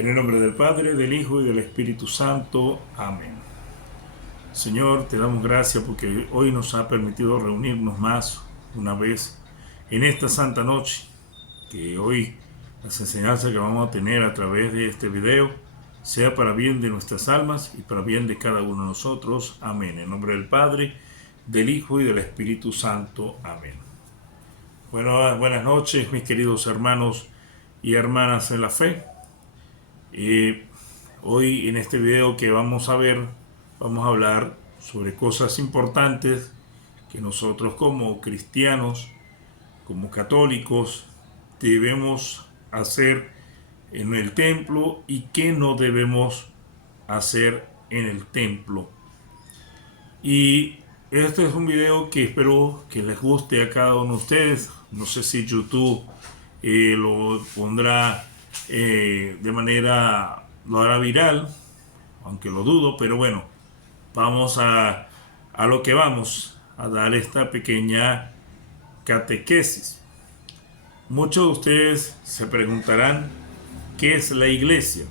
En el nombre del Padre, del Hijo y del Espíritu Santo. Amén. Señor, te damos gracias porque hoy nos ha permitido reunirnos más una vez en esta santa noche. Que hoy las enseñanzas que vamos a tener a través de este video sea para bien de nuestras almas y para bien de cada uno de nosotros. Amén. En nombre del Padre, del Hijo y del Espíritu Santo. Amén. Bueno, buenas noches, mis queridos hermanos y hermanas en la fe. Hoy en este video que vamos a ver, vamos a hablar sobre cosas importantes que nosotros como cristianos, como católicos, debemos hacer en el templo y qué no debemos hacer en el templo. Y este es un video que espero que les guste a cada uno de ustedes. No sé si YouTube lo pondrá de manera, lo hará viral, aunque lo dudo, pero bueno, vamos a lo que vamos a dar esta pequeña catequesis. Muchos de ustedes se preguntarán ¿qué es la iglesia?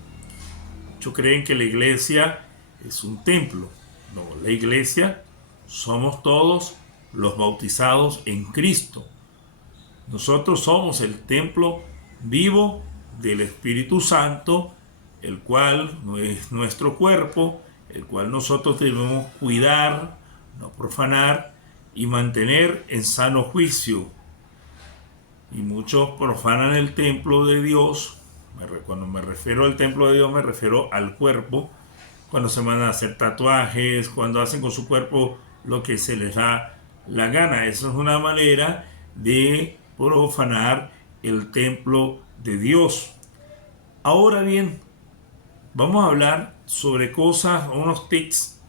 Muchos creen que la iglesia es un templo. No, la iglesia somos todos los bautizados en Cristo. Nosotros somos el templo vivo del Espíritu Santo, el cual no es nuestro cuerpo, el cual nosotros debemos cuidar, no profanar y mantener en sano juicio. Y muchos profanan el templo de Dios. Cuando me refiero al templo de Dios me refiero al cuerpo, cuando se mandan a hacer tatuajes, cuando hacen con su cuerpo lo que se les da la gana. Eso es una manera de profanar el templo de Dios. Ahora bien, vamos a hablar sobre cosas, unos tips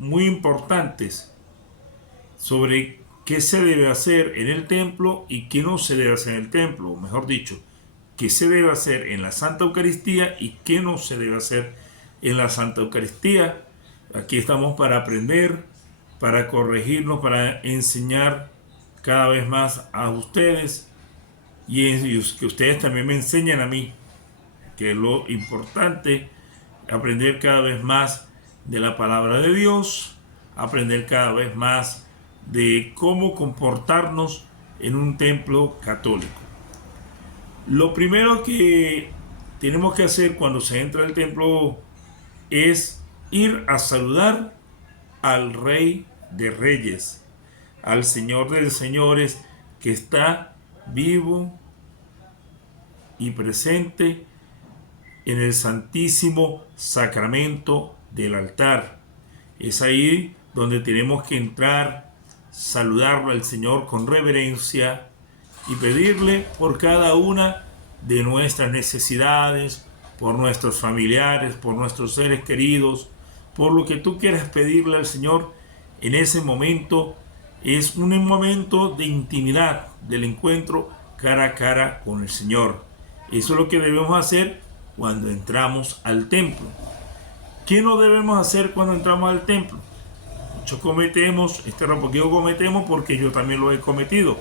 muy importantes sobre qué se debe hacer en el templo y qué no se debe hacer en el templo, o mejor dicho, qué se debe hacer en la Santa Eucaristía y qué no se debe hacer en la Santa Eucaristía. Aquí estamos para aprender, para corregirnos, para enseñar cada vez más a ustedes y que ustedes también me enseñan a mí, que es lo importante, aprender cada vez más de la palabra de Dios, aprender cada vez más de cómo comportarnos en un templo católico. Lo primero que tenemos que hacer cuando se entra al templo es ir a saludar al Rey de Reyes, al Señor de Señores, que está vivo y presente en el Santísimo Sacramento del altar. Es ahí donde tenemos que entrar, saludarlo al Señor con reverencia y pedirle por cada una de nuestras necesidades, por nuestros familiares, por nuestros seres queridos, por lo que tú quieras pedirle al Señor en ese momento. Es un momento de intimidad, del encuentro cara a cara con el Señor. Eso es lo que debemos hacer cuando entramos al templo. ¿Qué no debemos hacer cuando entramos al templo? Muchos cometemos, porque yo cometemos porque yo también lo he cometido,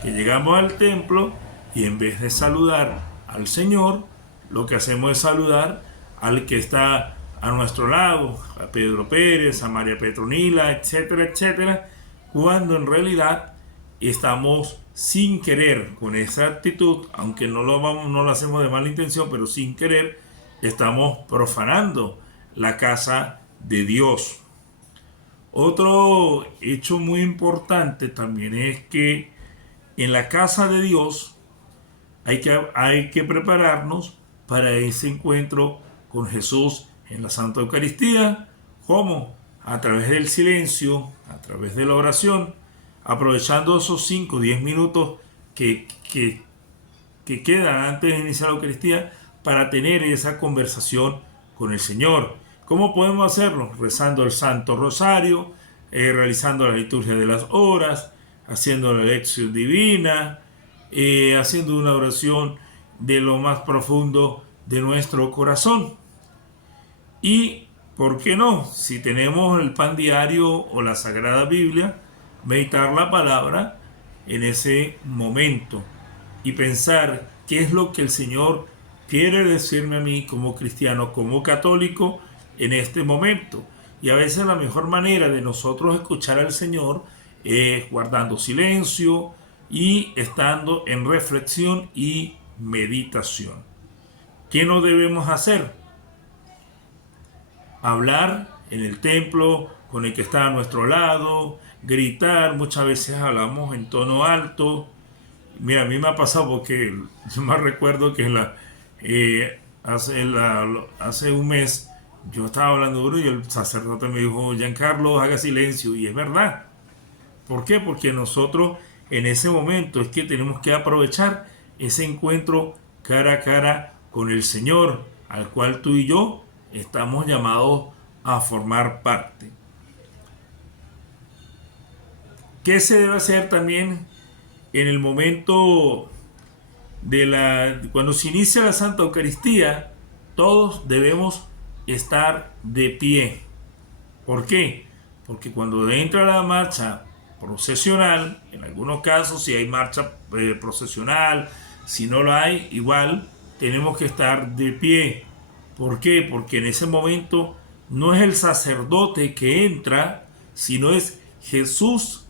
que llegamos al templo y en vez de saludar al Señor, lo que hacemos es saludar al que está a nuestro lado, a Pedro Pérez, a María Petronila, etcétera, etcétera, cuando en realidad estamos sin querer, con esa actitud, aunque no lo hacemos de mala intención, pero sin querer, estamos profanando la casa de Dios. Otro hecho muy importante también es que en la casa de Dios hay que prepararnos para ese encuentro con Jesús en la Santa Eucaristía. ¿Cómo? A través del silencio, a través de la oración, aprovechando esos 5 o 10 minutos que quedan antes de iniciar la Eucaristía para tener esa conversación con el Señor. ¿Cómo podemos hacerlo? Rezando el Santo Rosario, realizando la liturgia de las horas, haciendo la lección divina, haciendo una oración de lo más profundo de nuestro corazón. Y, ¿por qué no? Si tenemos el pan diario o la Sagrada Biblia, meditar la palabra en ese momento y pensar qué es lo que el Señor quiere decirme a mí como cristiano, como católico en este momento? Y a veces la mejor manera de nosotros escuchar al Señor es guardando silencio y estando en reflexión y meditación. ¿Qué no debemos hacer? Hablar en el templo con el que está a nuestro lado, gritar, muchas veces hablamos en tono alto. Mira, a mí me ha pasado porque yo me recuerdo que hace un mes yo estaba hablando duro y el sacerdote me dijo: Giancarlo, haga silencio. Y es verdad. ¿Por qué? Porque nosotros en ese momento es que tenemos que aprovechar ese encuentro cara a cara con el Señor, al cual tú y yo estamos llamados a formar parte. ¿Qué se debe hacer también en el momento cuando se inicia la Santa Eucaristía? Todos debemos estar de pie. ¿Por qué? Porque cuando entra la marcha procesional, en algunos casos si hay marcha procesional, si no la hay, igual tenemos que estar de pie. ¿Por qué? Porque en ese momento no es el sacerdote que entra, sino es Jesús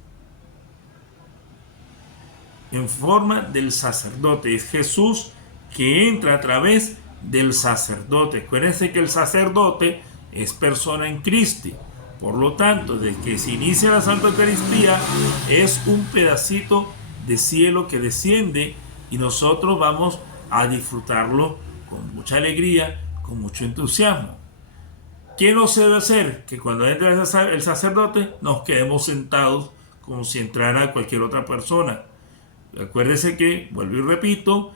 en forma del sacerdote. Es Jesús que entra a través del sacerdote. Acuérdense que el sacerdote es persona en Cristo. Por lo tanto, desde que se inicia la Santa Eucaristía, es un pedacito de cielo que desciende y nosotros vamos a disfrutarlo con mucha alegría, con mucho entusiasmo. ¿Qué no se debe hacer? Que cuando entra el sacerdote nos quedemos sentados como si entrara cualquier otra persona. Acuérdese que, vuelvo y repito,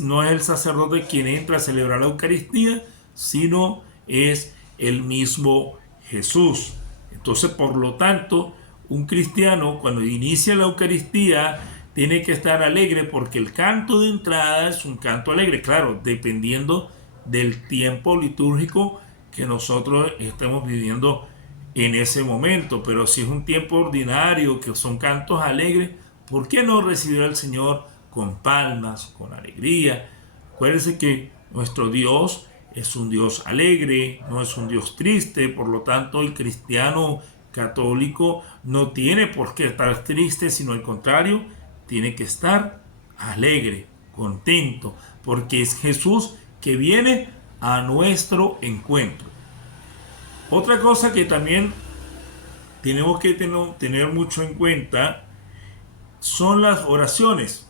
no es el sacerdote quien entra a celebrar la Eucaristía, sino es el mismo Jesús. Entonces, por lo tanto, un cristiano cuando inicia la Eucaristía tiene que estar alegre, porque el canto de entrada es un canto alegre, claro, dependiendo del tiempo litúrgico que nosotros estemos viviendo en ese momento. Pero si es un tiempo ordinario, que son cantos alegres, ¿por qué no recibir al Señor con palmas, con alegría? Acuérdense que nuestro Dios es un Dios alegre, no es un Dios triste. Por lo tanto, el cristiano católico no tiene por qué estar triste, sino al contrario, tiene que estar alegre, contento, porque es Jesús que viene a nuestro encuentro. Otra cosa que también tenemos que tener mucho en cuenta son las oraciones,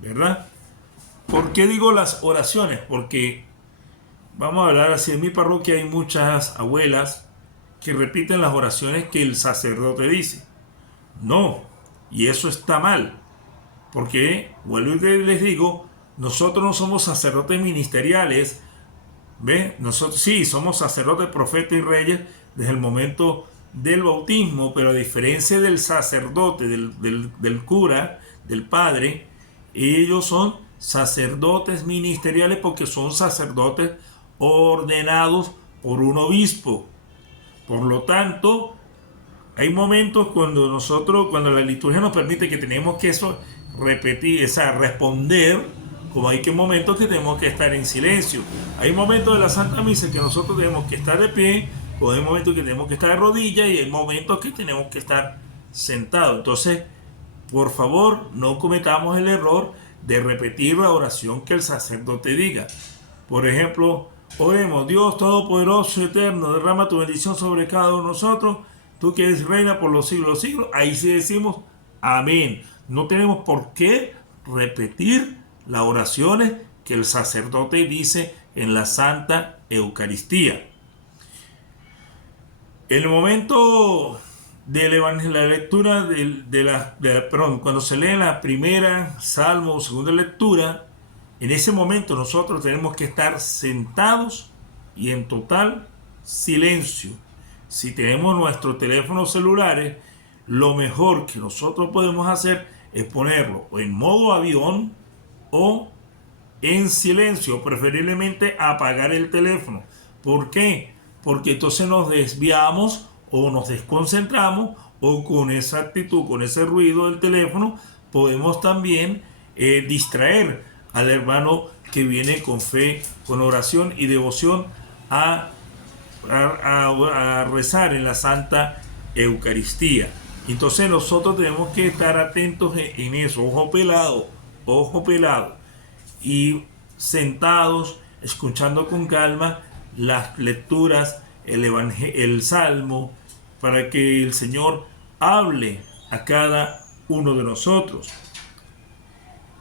¿verdad? ¿Por qué digo las oraciones? Porque vamos a hablar así: en mi parroquia hay muchas abuelas que repiten las oraciones que el sacerdote dice. No, y eso está mal, porque, vuelvo y les digo, nosotros no somos sacerdotes ministeriales, ¿ve? Nosotros sí somos sacerdotes, profetas y reyes desde el momento del bautismo, pero a diferencia del sacerdote, del cura, del padre, ellos son sacerdotes ministeriales porque son sacerdotes ordenados por un obispo. Por lo tanto, hay momentos cuando la liturgia nos permite que tenemos que repetir, responder, como hay momentos que tenemos que estar en silencio. Hay momentos de la Santa Misa que nosotros tenemos que estar de pie, o hay momentos que tenemos que estar de rodillas, y hay momentos que tenemos que estar sentados. Entonces, por favor, no cometamos el error de repetir la oración que el sacerdote diga. Por ejemplo, oremos: Dios Todopoderoso y Eterno, derrama tu bendición sobre cada uno de nosotros, tú que eres reina por los siglos de los siglos. Ahí sí decimos amén. No tenemos por qué repetir las oraciones que el sacerdote dice en la Santa Eucaristía. En el momento de la lectura cuando se lee la primera salmo o segunda lectura, en ese momento nosotros tenemos que estar sentados y en total silencio. Si tenemos nuestros teléfonos celulares, lo mejor que nosotros podemos hacer es ponerlo en modo avión o en silencio, preferiblemente apagar el teléfono. ¿Por qué? Porque entonces nos desviamos o nos desconcentramos, o con esa actitud, con ese ruido del teléfono, podemos también distraer al hermano que viene con fe, con oración y devoción a rezar en la Santa Eucaristía. Entonces nosotros tenemos que estar atentos en eso, ojo pelado, y sentados, escuchando con calma las lecturas, el Salmo, para que el Señor hable a cada uno de nosotros.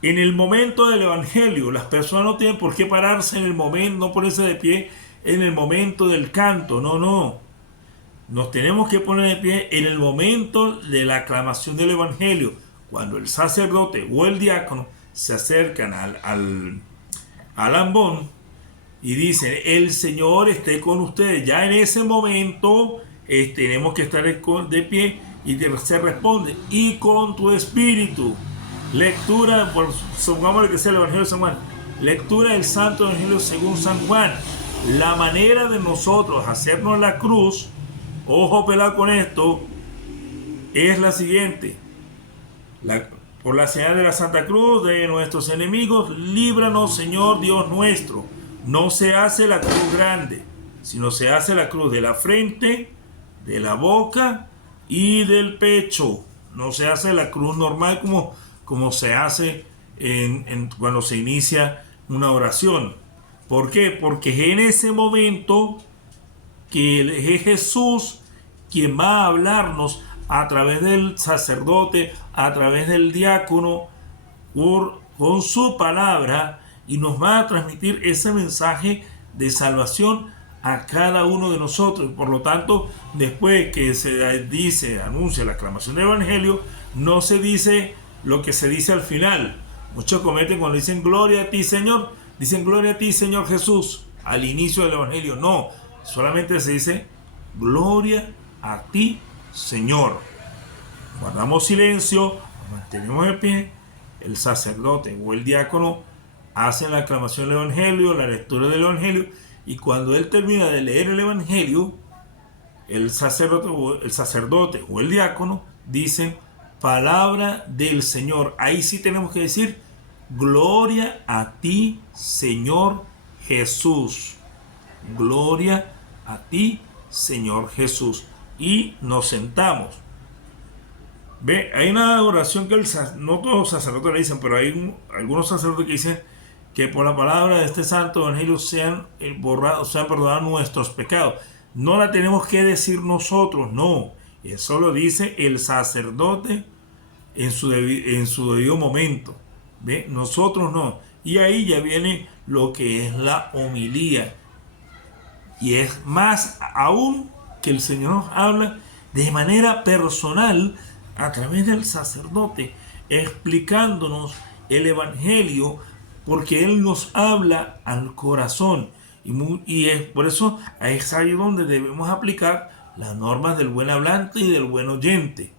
En el momento del Evangelio, las personas no tienen por qué pararse en el momento, no ponerse de pie en el momento del canto, no. Nos tenemos que poner de pie en el momento de la aclamación del Evangelio, cuando el sacerdote o el diácono se acercan al ambón y dicen: el Señor esté con ustedes. Ya en ese momento tenemos que estar de pie y se responde: y con tu espíritu. Lectura, supongamos que sea el Evangelio de San Juan, lectura del Santo Evangelio según San Juan. La manera de nosotros hacernos la cruz, ojo pelado con esto, es la siguiente: por la señal de la Santa Cruz de nuestros enemigos, líbranos, Señor Dios nuestro. No se hace la cruz grande, sino se hace la cruz de la frente, de la boca y del pecho. No se hace la cruz normal como se hace cuando se inicia una oración. ¿Por qué? Porque en ese momento que es Jesús quien va a hablarnos a través del sacerdote, a través del diácono, con su palabra, y nos va a transmitir ese mensaje de salvación a cada uno de nosotros. Por lo tanto, después que se anuncia la aclamación del Evangelio, no se dice lo que se dice al final. Muchos cometen cuando dicen gloria a ti, Señor, dicen gloria a ti, Señor Jesús, al inicio del Evangelio. No, solamente se dice gloria a ti, Señor. Guardamos silencio, nos mantenemos de pie, el sacerdote o el diácono hacen la aclamación del Evangelio, la lectura del Evangelio, y cuando él termina de leer el Evangelio, el sacerdote o el diácono dicen: palabra del Señor. Ahí sí tenemos que decir: gloria a ti, Señor Jesús. Gloria a ti, Señor Jesús. Y nos sentamos. Ve, hay una oración que no todos los sacerdotes le dicen, pero hay algunos sacerdotes que dicen que por la palabra de este santo evangelio sean perdonados nuestros pecados. No la tenemos que decir nosotros, no. Eso lo dice el sacerdote en su debido momento. ¿Ve? Nosotros no. Y ahí ya viene lo que es la homilía. Y es más aún que el Señor nos habla de manera personal a través del sacerdote, explicándonos el Evangelio, porque Él nos habla al corazón. Y es por eso es ahí donde debemos aplicar las normas del buen hablante y del buen oyente.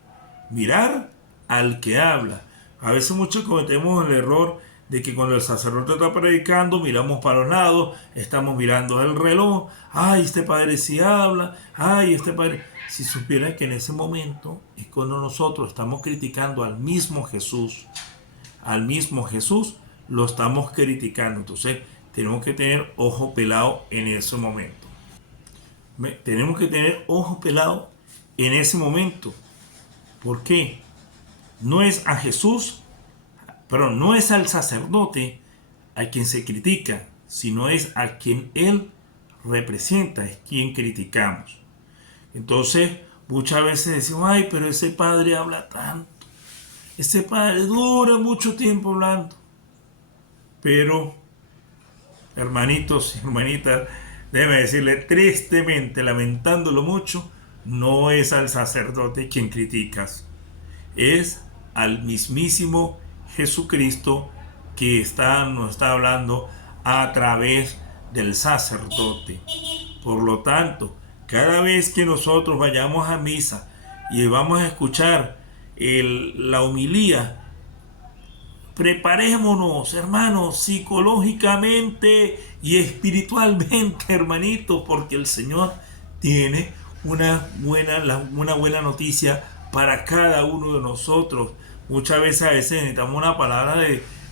Mirar al que habla. A veces muchos cometemos el error de que cuando el sacerdote está predicando, miramos para los lados, estamos mirando el reloj. Ay, este padre sí habla. Ay, este padre. Si supiera que en ese momento es cuando nosotros estamos criticando al mismo Jesús, lo estamos criticando. Entonces tenemos que tener ojo pelado en ese momento. Tenemos que tener ojo pelado en ese momento. ¿Por qué? No es a Jesús, pero no es al sacerdote a quien se critica, sino es a quien Él representa, es quien criticamos. Entonces, muchas veces decimos: ay, pero ese padre habla tanto, ese padre dura mucho tiempo hablando. Pero, hermanitos y hermanitas, déjeme decirle tristemente, lamentándolo mucho, no es al sacerdote quien criticas, es al mismísimo Jesucristo que nos está hablando a través del sacerdote. Por lo tanto, cada vez que nosotros vayamos a misa y vamos a escuchar la homilía, preparémonos, hermanos, psicológicamente y espiritualmente, hermanitos, porque el Señor tiene una buena noticia para cada uno de nosotros. Muchas veces necesitamos una palabra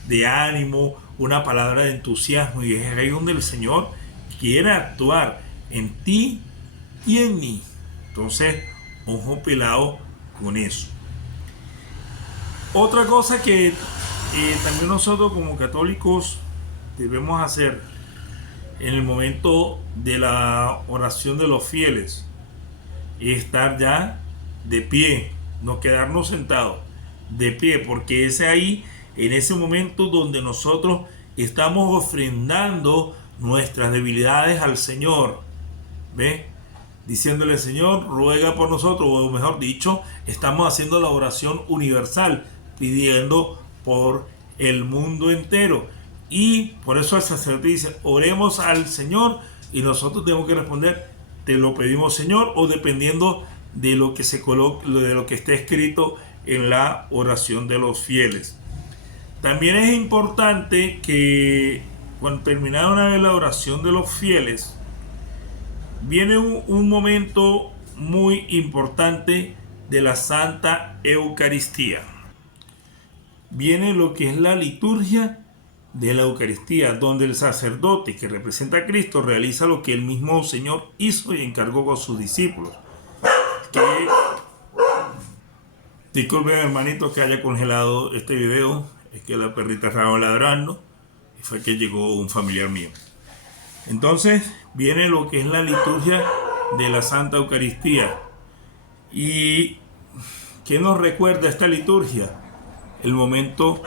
de ánimo, una palabra de entusiasmo, y es ahí donde el Señor quiere actuar en ti y en mí. Entonces, ojo pelado con eso. Otra cosa que también nosotros como católicos debemos hacer en el momento de la oración de los fieles es estar ya de pie, no quedarnos sentados, de pie, porque es ahí, en ese momento donde nosotros estamos ofrendando nuestras debilidades al Señor. ¿Ve? Diciéndole, Señor, ruega por nosotros, o mejor dicho, estamos haciendo la oración universal, pidiendo por el mundo entero. Y por eso el sacerdote dice, oremos al Señor, y nosotros tenemos que responder, te lo pedimos, Señor, o dependiendo de lo que se coloque, de lo que esté escrito en la oración de los fieles. También es importante que cuando terminada una vez la oración de los fieles, viene un momento muy importante de la Santa Eucaristía. Viene lo que es la liturgia de la Eucaristía, donde el sacerdote que representa a Cristo realiza lo que el mismo Señor hizo y encargó con sus discípulos. Disculpen, hermanito, que haya congelado este video, es que la perrita estaba ladrando y fue que llegó un familiar mío. Entonces viene lo que es la liturgia de la Santa Eucaristía. ¿Y qué nos recuerda esta liturgia? El momento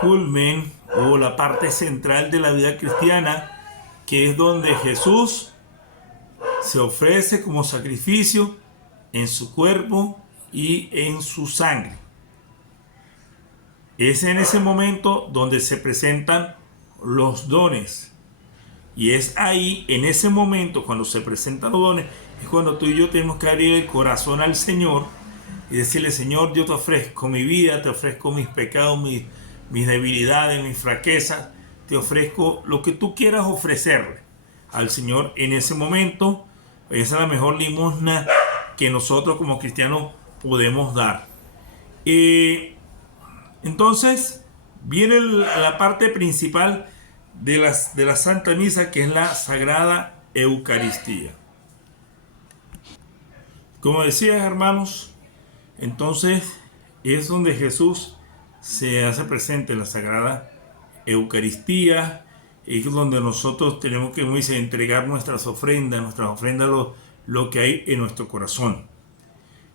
culmen o la parte central de la vida cristiana, que es donde Jesús se ofrece como sacrificio en su cuerpo y en su sangre. Es en ese momento donde se presentan los dones. Y es ahí, en ese momento, cuando se presentan los dones, es cuando tú y yo tenemos que abrir el corazón al Señor y decirle, Señor, yo te ofrezco mi vida, te ofrezco mis pecados, mis debilidades, mis fraquezas, te ofrezco lo que tú quieras ofrecerle al Señor en ese momento. Esa es la mejor limosna que nosotros como cristianos podemos dar. Entonces, viene la parte principal de la Santa Misa, que es la Sagrada Eucaristía. Como decía, hermanos, entonces es donde Jesús se hace presente en la Sagrada Eucaristía, es donde nosotros tenemos que, como dice, entregar nuestras ofrendas, lo que hay en nuestro corazón.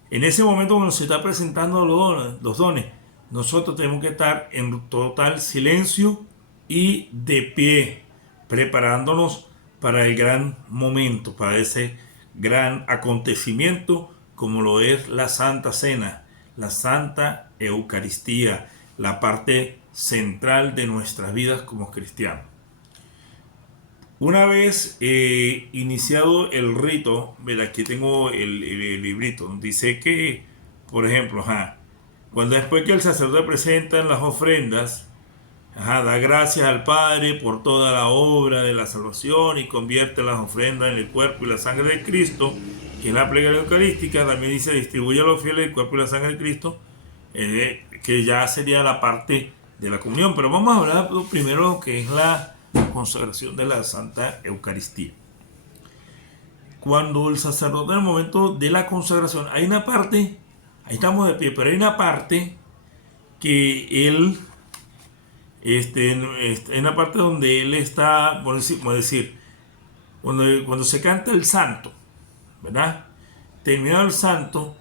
En ese momento cuando se está presentando los dones, nosotros tenemos que estar en total silencio y de pie, preparándonos para el gran momento, para ese gran acontecimiento como lo es la Santa Cena, la Santa Eucaristía, la parte central de nuestras vidas como cristianos. Una vez iniciado el rito, aquí tengo el librito, dice que, por ejemplo, cuando después que el sacerdote presenta las ofrendas, da gracias al Padre por toda la obra de la salvación y convierte las ofrendas en el cuerpo y la sangre de Cristo, que es la plegaria eucarística. También dice, distribuye a los fieles el cuerpo y la sangre de Cristo, que ya sería la parte de la comunión. Pero vamos a hablar primero de lo que es la consagración de la Santa Eucaristía. Cuando el sacerdote, en el momento de la consagración, hay una parte, ahí estamos de pie, pero hay una parte que él, en la parte donde él está, por decir, cuando se canta el santo, ¿verdad? Terminado el santo,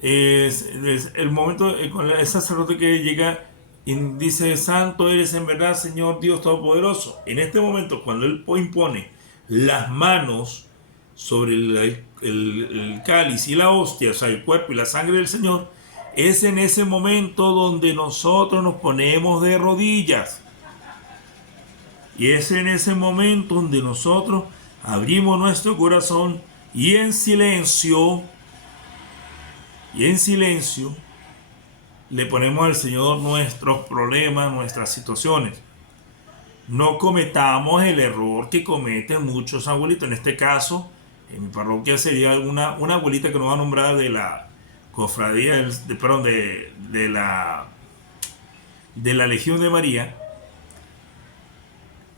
es el momento, el sacerdote que llega y dice, santo eres en verdad, Señor Dios Todopoderoso. En este momento, cuando él impone las manos sobre el cáliz y la hostia, o sea, el cuerpo y la sangre del Señor, es en ese momento donde nosotros nos ponemos de rodillas. Y es en ese momento donde nosotros abrimos nuestro corazón y en silencio le ponemos al Señor nuestros problemas, nuestras situaciones. No cometamos el error que cometen muchos abuelitos. En este caso, en mi parroquia sería una abuelita que nos va a nombrar de la cofradía, de de la Legión de María,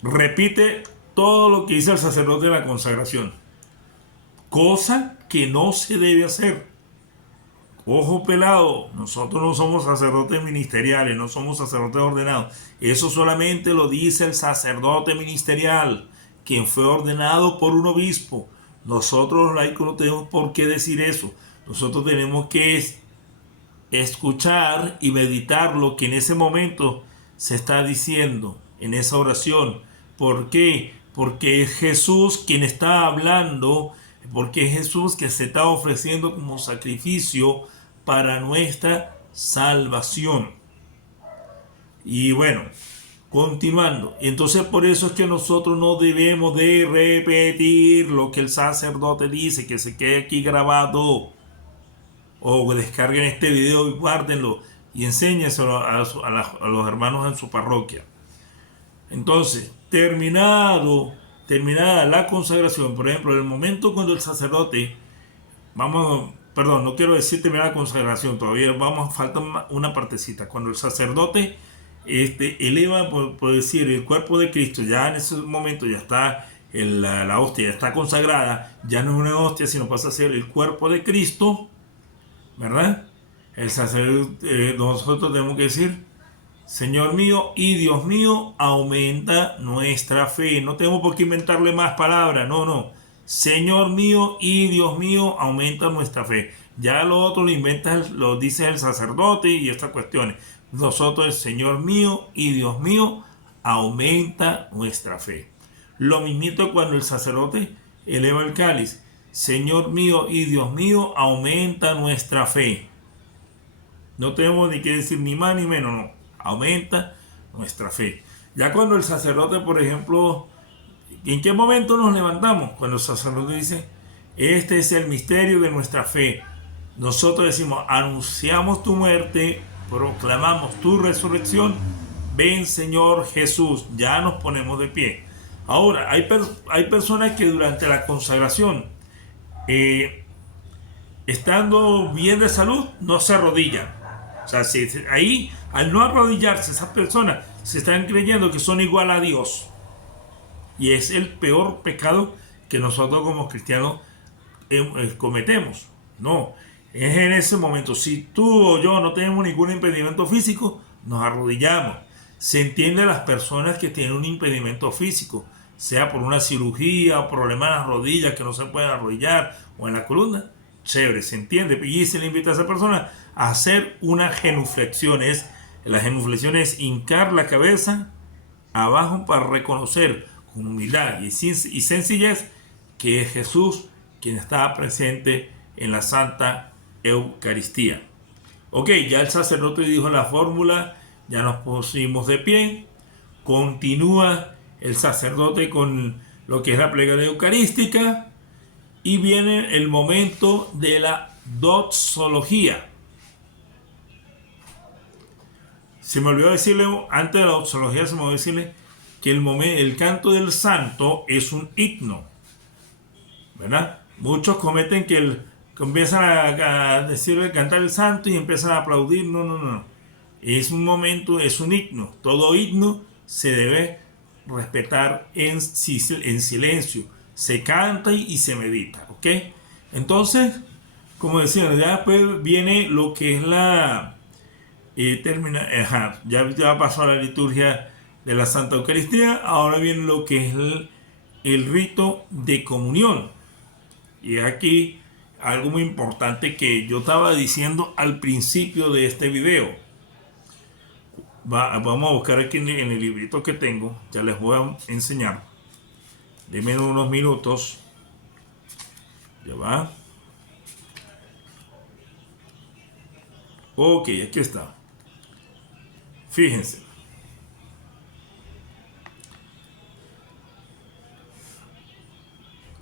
repite todo lo que dice el sacerdote de la consagración, cosa que no se debe hacer. Ojo pelado, nosotros no somos sacerdotes ministeriales, no somos sacerdotes ordenados. Eso solamente lo dice el sacerdote ministerial, quien fue ordenado por un obispo. Nosotros los laicos no tenemos por qué decir eso. Nosotros tenemos que escuchar y meditar lo que en ese momento se está diciendo en esa oración. ¿Por qué? Porque es Jesús quien está hablando, porque es Jesús que se está ofreciendo como sacrificio para nuestra salvación. Y bueno, continuando, entonces por eso es que nosotros no debemos de repetir lo que el sacerdote dice, que se quede aquí grabado, o descarguen este video y guárdenlo y enséñenselo a los hermanos en su parroquia. Entonces, terminada la consagración, por ejemplo, en el momento cuando el sacerdote, no quiero decir terminar la consagración, todavía falta una partecita. Cuando el sacerdote eleva, por decir, el cuerpo de Cristo, ya en ese momento ya está, la hostia ya está consagrada, ya no es una hostia, sino pasa a ser el cuerpo de Cristo, ¿verdad? El sacerdote, nosotros tenemos que decir: Señor mío y Dios mío, aumenta nuestra fe. No tenemos por qué inventarle más palabras, no. Señor mío y Dios mío, aumenta nuestra fe. Ya lo otro lo dice el sacerdote y estas cuestiones. Nosotros, el Señor mío y Dios mío, aumenta nuestra fe. Lo mismito cuando el sacerdote eleva el cáliz: Señor mío y Dios mío, aumenta nuestra fe. No tenemos ni que decir ni más ni menos, no. Aumenta nuestra fe. Ya cuando el sacerdote, por ejemplo, ¿en qué momento nos levantamos? Cuando el sacerdote dice: este es el misterio de nuestra fe. Nosotros decimos: anunciamos tu muerte, proclamamos tu resurrección. Ven, Señor Jesús. Ya nos ponemos de pie. Ahora, hay personas que durante la consagración, estando bien de salud, no se arrodillan. O sea, ahí, al no arrodillarse, esas personas se están creyendo que son igual a Dios. Y es el peor pecado que nosotros como cristianos cometemos. No, es en ese momento. Si tú o yo no tenemos ningún impedimento físico, nos arrodillamos. Se entiende a las personas que tienen un impedimento físico, sea por una cirugía o problemas en las rodillas que no se pueden arrodillar, o en la columna. Chévere, se entiende. Y se le invita a esa persona a hacer una genuflexión. La genuflexión es hincar la cabeza abajo para reconocer con humildad y sencillez que es Jesús quien está presente en la Santa Eucaristía. Ok, ya el sacerdote dijo la fórmula, ya nos pusimos de pie. Continúa el sacerdote con lo que es la plegaria eucarística. Y viene el momento de la doxología. Se me olvidó decirle, antes de la doxología, se me olvidó decirle que el canto del santo es un himno, ¿verdad? Muchos cometen que empiezan a cantar el santo y empiezan a aplaudir. No. Es un momento, es un himno. Todo himno se debe respetar en silencio. Se canta y se medita, ¿ok? Entonces, como decía, ya después viene lo que es ya pasó a la liturgia de la Santa Eucaristía. Ahora viene lo que es el rito de comunión. Y aquí algo muy importante que yo estaba diciendo al principio de este video. Vamos a buscar aquí en el librito que tengo, ya les voy a enseñar. Denme unos minutos. Ya va. Ok, aquí está. Fíjense.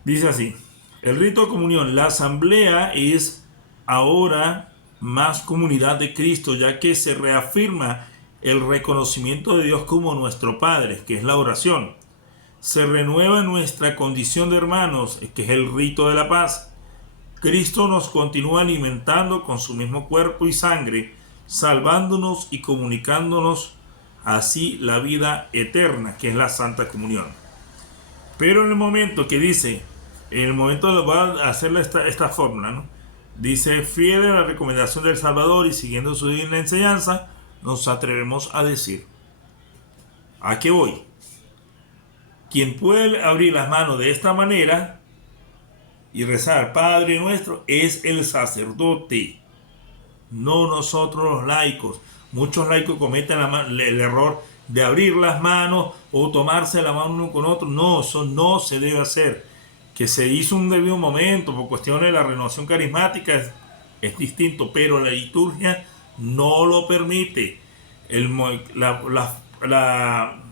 Dice así: el rito de comunión. La asamblea es ahora más comunidad de Cristo, ya que se reafirma el reconocimiento de Dios como nuestro Padre, que es la oración. Se renueva nuestra condición de hermanos, que es el rito de la paz. Cristo nos continúa alimentando con su mismo cuerpo y sangre, salvándonos y comunicándonos así la vida eterna, que es la Santa Comunión. Pero en el momento que dice, en el momento va a hacer esta fórmula, ¿no? Dice, fiel a la recomendación del Salvador y siguiendo su divina enseñanza, nos atrevemos a decir, ¿a qué voy? Quien puede abrir las manos de esta manera y rezar Padre Nuestro es el sacerdote, no nosotros los laicos. Muchos laicos cometen el error de abrir las manos o tomarse la mano uno con otro. No, eso no se debe hacer. Que se hizo un debido momento por cuestiones de la renovación carismática es distinto, pero la liturgia no lo permite. La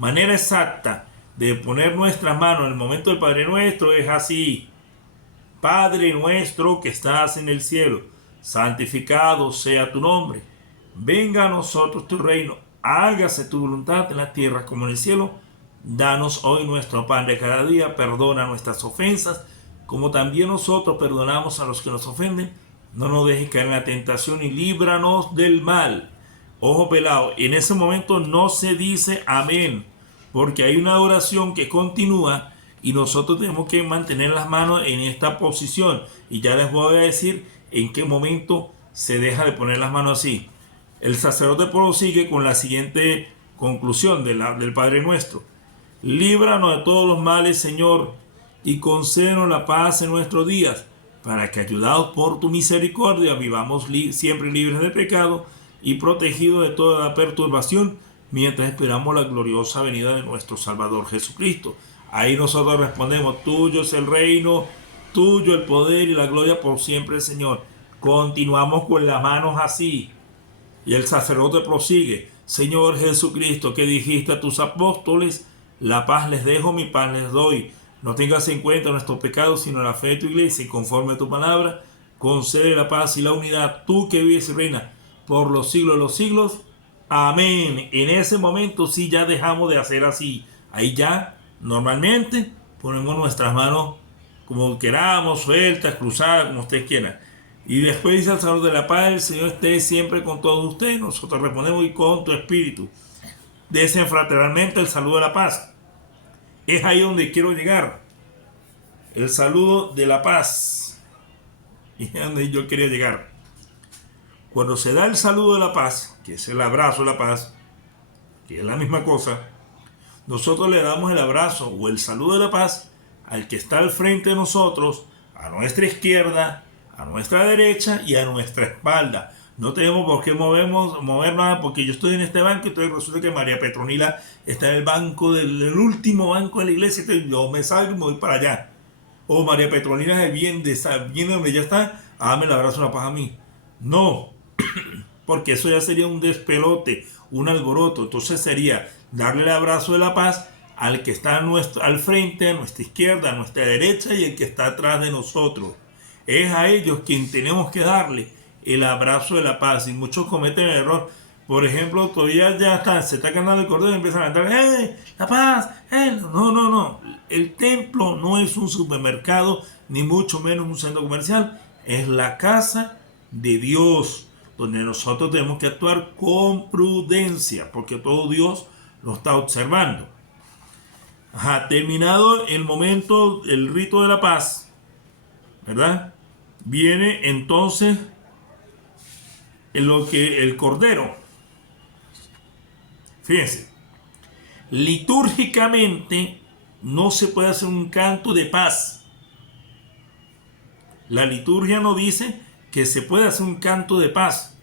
manera exacta de poner nuestras manos en el momento del Padre Nuestro es así: Padre nuestro que estás en el cielo, santificado sea tu nombre, venga a nosotros tu reino, hágase tu voluntad en la tierra como en el cielo. Danos hoy nuestro pan de cada día, perdona nuestras ofensas, como también nosotros perdonamos a los que nos ofenden. No nos dejes caer en la tentación y líbranos del mal. Ojo pelado, en ese momento no se dice amén, porque hay una oración que continúa y nosotros tenemos que mantener las manos en esta posición. Y ya les voy a decir en qué momento se deja de poner las manos así. El sacerdote prosigue con la siguiente conclusión del Padre Nuestro. Líbranos de todos los males, Señor, y concédenos la paz en nuestros días, para que, ayudados por tu misericordia, vivamos siempre libres de pecado y protegidos de toda la perturbación, mientras esperamos la gloriosa venida de nuestro Salvador Jesucristo. Ahí nosotros respondemos, tuyo es el reino, tuyo el poder y la gloria por siempre, Señor. Continuamos con las manos así. Y el sacerdote prosigue, Señor Jesucristo, que dijiste a tus apóstoles, la paz les dejo, mi paz les doy. No tengas en cuenta nuestros pecados, sino la fe de tu iglesia, y conforme a tu palabra, concede la paz y la unidad, tú que vives y reinas por los siglos de los siglos. Amén. En ese momento sí ya dejamos de hacer así. Ahí ya, normalmente, ponemos nuestras manos como queramos, sueltas, cruzadas, como ustedes quieran. Y después dice al Salvador de la paz, el Señor esté siempre con todos ustedes. Nosotros respondemos, y con tu espíritu. Desen fraternalmente el saludo de la paz. Es ahí donde quiero llegar. El saludo de la paz. Y es donde yo quería llegar. Cuando se da el saludo de la paz, que es el abrazo de la paz, que es la misma cosa, nosotros le damos el abrazo o el saludo de la paz al que está al frente de nosotros, a nuestra izquierda, a nuestra derecha y a nuestra espalda. No tenemos por qué mover nada, porque yo estoy en este banco y entonces resulta que María Petronila está en el banco del último banco de la iglesia, entonces yo me salgo y me voy para allá. O María Petronila viene donde ya está, dame el abrazo de la paz a mí. No, porque eso ya sería un despelote, un alboroto. Entonces sería darle el abrazo de la paz al que está al frente, a nuestra izquierda, a nuestra derecha y el que está atrás de nosotros. Es a ellos quien tenemos que darle el abrazo de la paz. Y muchos cometen el error. Por ejemplo, todavía se está cantando el cordero y empiezan a cantar, ¡eh! ¡La paz! ¡Eh! No. El templo no es un supermercado, ni mucho menos un centro comercial. Es la casa de Dios, donde nosotros tenemos que actuar con prudencia, porque todo Dios lo está observando. Terminado el momento, el rito de la paz, ¿verdad? Viene entonces el cordero. Fíjense, litúrgicamente no se puede hacer un canto de paz. La liturgia no dice que se puede hacer un canto de paz.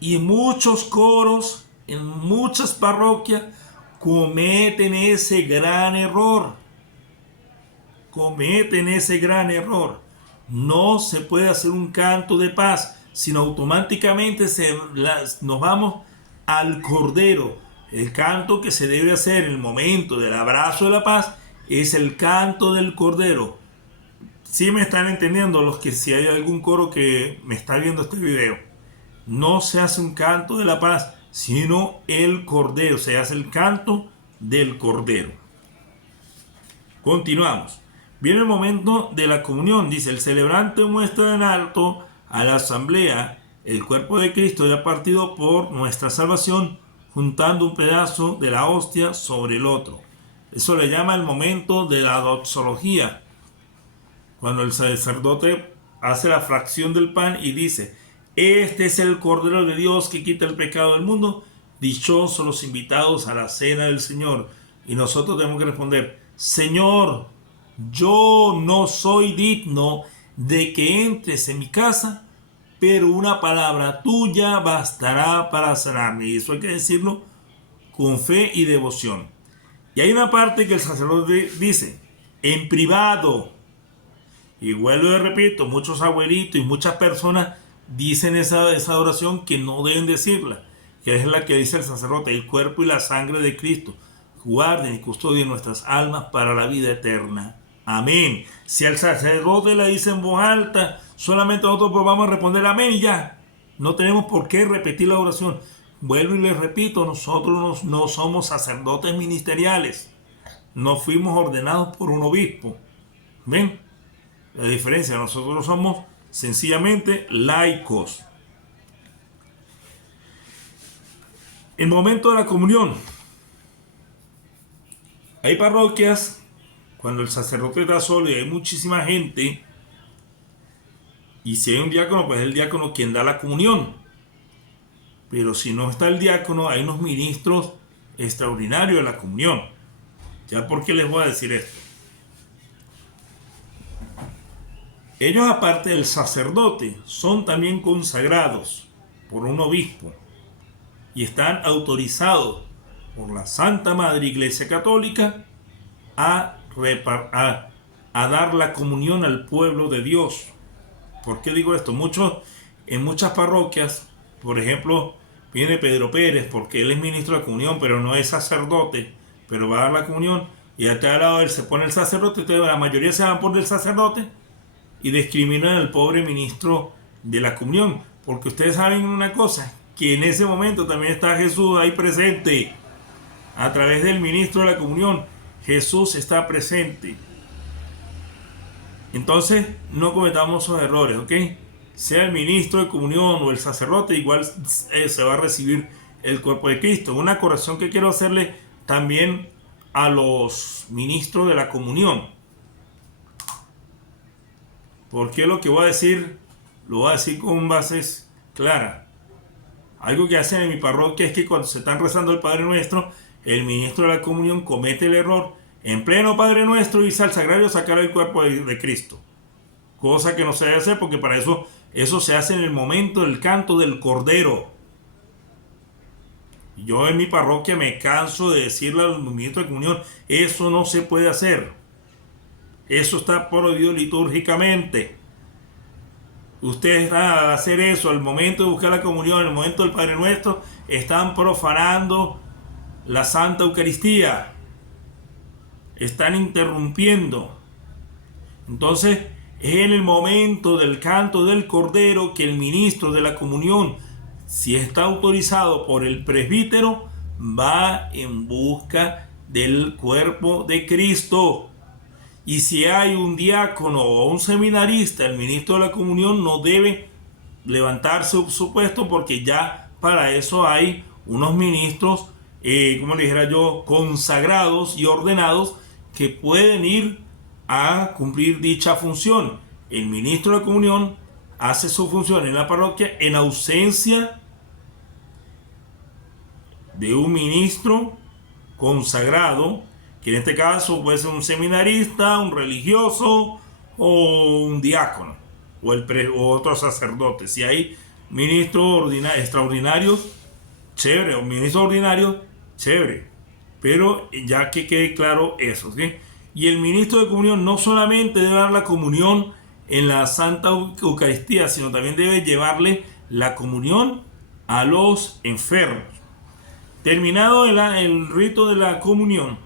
Y muchos coros, en muchas parroquias, cometen ese gran error. No se puede hacer un canto de paz, sino automáticamente nos vamos al cordero. El canto que se debe hacer en el momento del abrazo de la paz es el canto del cordero. Si me están entendiendo si hay algún coro que me está viendo este video, no se hace un canto de la paz, sino el cordero, se hace el canto del cordero. Continuamos. Viene el momento de la comunión. Dice, el celebrante muestra en alto a la asamblea el cuerpo de Cristo ya partido por nuestra salvación, juntando un pedazo de la hostia sobre el otro. Eso le llama el momento de la doxología, cuando el sacerdote hace la fracción del pan y dice: este es el Cordero de Dios que quita el pecado del mundo. Dichosos los invitados a la cena del Señor. Y nosotros tenemos que responder: Señor, yo no soy digno de que entres en mi casa, pero una palabra tuya bastará para sanarme. Y eso hay que decirlo con fe y devoción. Y hay una parte que el sacerdote dice en privado. Y vuelvo y repito, muchos abuelitos y muchas personas dicen esa oración que no deben decirla, que es la que dice el sacerdote: el cuerpo y la sangre de Cristo guarden y custodien nuestras almas para la vida eterna. Amén. Si el sacerdote la dice en voz alta, solamente nosotros pues vamos a responder amén y ya. No tenemos por qué repetir la oración. Vuelvo y les repito, nosotros no somos sacerdotes ministeriales. No fuimos ordenados por un obispo. ¿Ven? La diferencia, nosotros somos sencillamente laicos. El momento de la comunión. Hay parroquias cuando el sacerdote está solo y hay muchísima gente, y si hay un diácono, pues es el diácono quien da la comunión. Pero si no está el diácono, hay unos ministros extraordinarios de la comunión. ¿Ya por qué les voy a decir esto? Ellos, aparte del sacerdote, son también consagrados por un obispo y están autorizados por la Santa Madre Iglesia Católica a dar la comunión al pueblo de Dios. ¿Por qué digo esto? En muchas parroquias, por ejemplo, viene Pedro Pérez porque él es ministro de la comunión, pero no es sacerdote, pero va a dar la comunión, y a cada lado él se pone el sacerdote. Entonces la mayoría se van por el sacerdote y discriminan al pobre ministro de la comunión, porque ustedes saben una cosa, que en ese momento también está Jesús ahí presente. A través del ministro de la comunión, Jesús está presente. Entonces, no cometamos esos errores, ¿ok? Sea el ministro de comunión o el sacerdote, igual se va a recibir el cuerpo de Cristo. Una corrección que quiero hacerle también a los ministros de la comunión. Porque lo que voy a decir, lo voy a decir con bases claras. Algo que hacen en mi parroquia es que cuando se están rezando el Padre Nuestro, el ministro de la comunión comete el error, en pleno Padre Nuestro, irse al sagrario a sacar el cuerpo de Cristo. Cosa que no se debe hacer, porque para eso se hace en el momento del canto del Cordero. Yo en mi parroquia me canso de decirle al ministro de comunión: eso no se puede hacer. Eso está prohibido litúrgicamente. Ustedes a hacer eso al momento de buscar la comunión, al momento del Padre Nuestro, están profanando la Santa Eucaristía. Están interrumpiendo. Entonces, es en el momento del canto del Cordero que el ministro de la comunión, si está autorizado por el presbítero, va en busca del cuerpo de Cristo. Y si hay un diácono o un seminarista, el ministro de la comunión no debe levantarse su puesto, porque ya para eso hay unos ministros, como le dijera yo, consagrados y ordenados, que pueden ir a cumplir dicha función. El ministro de la comunión hace su función en la parroquia en ausencia de un ministro consagrado, que en este caso puede ser un seminarista, un religioso o un diácono o otro sacerdote. Si hay ministros extraordinarios, chévere, o ministros ordinarios, chévere, pero ya que quede claro eso, ¿sí? Y el ministro de comunión no solamente debe dar la comunión en la Santa Eucaristía, sino también debe llevarle la comunión a los enfermos. Terminado el rito de la comunión,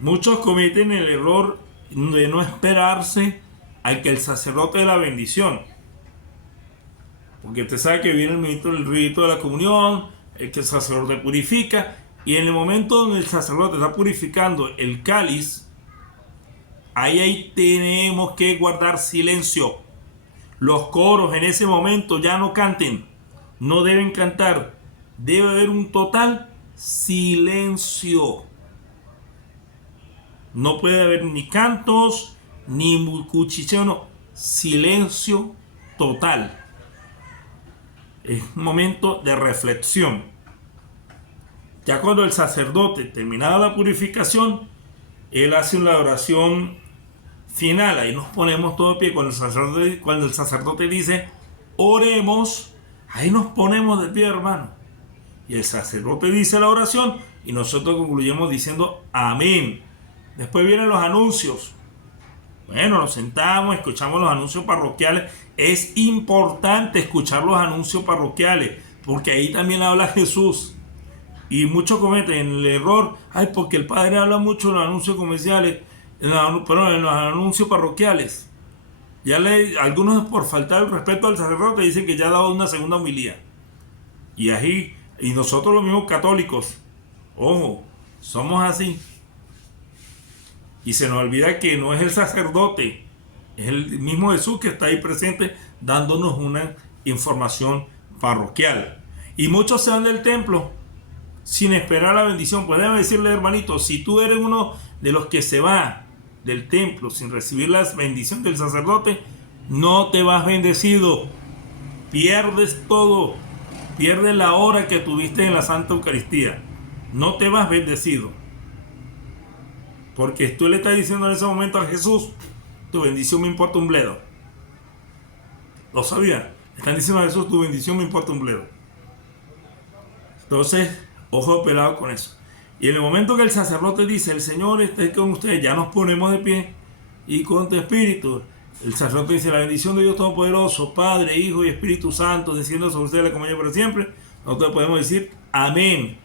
muchos cometen el error de no esperarse a que el sacerdote dé la bendición. Porque usted sabe que viene el rito de la comunión, el que el sacerdote purifica, y en el momento donde el sacerdote está purificando el cáliz, ahí tenemos que guardar silencio. Los coros en ese momento ya no canten, no deben cantar, debe haber un total silencio. No puede haber ni cantos, ni cuchicheo, no. Silencio total. Es un momento de reflexión. Ya cuando el sacerdote, terminada la purificación, él hace una oración final. Ahí nos ponemos todo de pie. Cuando el sacerdote dice, oremos, ahí nos ponemos de pie, hermano. Y el sacerdote dice la oración y nosotros concluyemos diciendo amén. Después vienen los anuncios. Bueno, nos sentamos, escuchamos los anuncios parroquiales. Es importante escuchar los anuncios parroquiales, porque ahí también habla Jesús. Y muchos cometen el error, porque el padre habla mucho en los anuncios comerciales, en los anuncios parroquiales. Algunos, por faltar el respeto al sacerdote, dicen que ya ha dado una segunda homilía. Y nosotros los mismos católicos, ojo, somos así. Y se nos olvida que no es el sacerdote, es el mismo Jesús que está ahí presente dándonos una información parroquial. Y muchos se van del templo sin esperar la bendición. Pues déjame decirle, hermanito, si tú eres uno de los que se va del templo sin recibir la bendición del sacerdote, no te vas bendecido. Pierdes todo. Pierdes la hora que tuviste en la Santa Eucaristía. No te vas bendecido. Porque tú le estás diciendo en ese momento a Jesús, tu bendición me importa un bledo. ¿Lo sabía? Le están diciendo a Jesús, tu bendición me importa un bledo. Entonces, ojo pelado con eso. Y en el momento que el sacerdote dice, el Señor esté con ustedes, ya nos ponemos de pie y con tu espíritu. El sacerdote dice, la bendición de Dios Todopoderoso, Padre, Hijo y Espíritu Santo, descienda sobre ustedes como yo por siempre. Nosotros podemos decir, amén.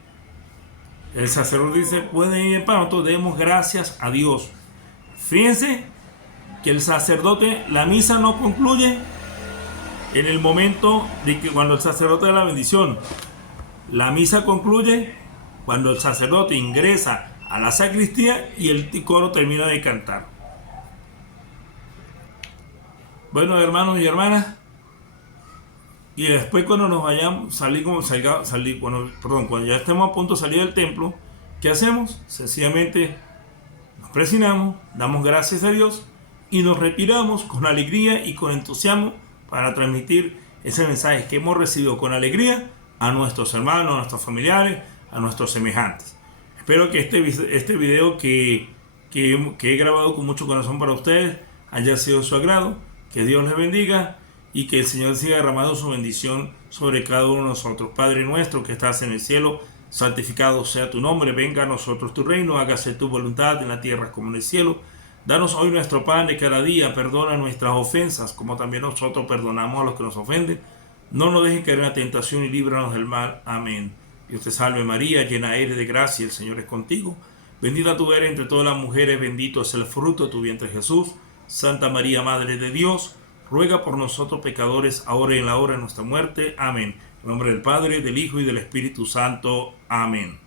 El sacerdote dice, pueden ir en paz. Nosotros demos gracias a Dios. Fíjense que el sacerdote, la misa no concluye en el momento de que cuando el sacerdote da la bendición. La misa concluye cuando el sacerdote ingresa a la sacristía y el coro termina de cantar. Bueno, hermanos y hermanas, y después cuando nos vayamos, cuando ya estemos a punto de salir del templo, ¿qué hacemos? Sencillamente nos presionamos, damos gracias a Dios y nos retiramos con alegría y con entusiasmo para transmitir ese mensaje que hemos recibido con alegría a nuestros hermanos, a nuestros familiares, a nuestros semejantes. Espero que este video que he grabado con mucho corazón para ustedes haya sido de su agrado. Que Dios les bendiga y que el Señor siga derramando su bendición sobre cada uno de nosotros. Padre nuestro que estás en el cielo, santificado sea tu nombre, venga a nosotros tu reino, hágase tu voluntad en la tierra como en el cielo. Danos hoy nuestro pan de cada día, perdona nuestras ofensas, como también nosotros perdonamos a los que nos ofenden. No nos dejes caer en la tentación y líbranos del mal. Amén. Dios te salve María, llena eres de gracia, el Señor es contigo. Bendita tú eres entre todas las mujeres, bendito es el fruto de tu vientre Jesús. Santa María, Madre de Dios, ruega por nosotros pecadores, ahora y en la hora de nuestra muerte. Amén. En nombre del Padre, del Hijo y del Espíritu Santo. Amén.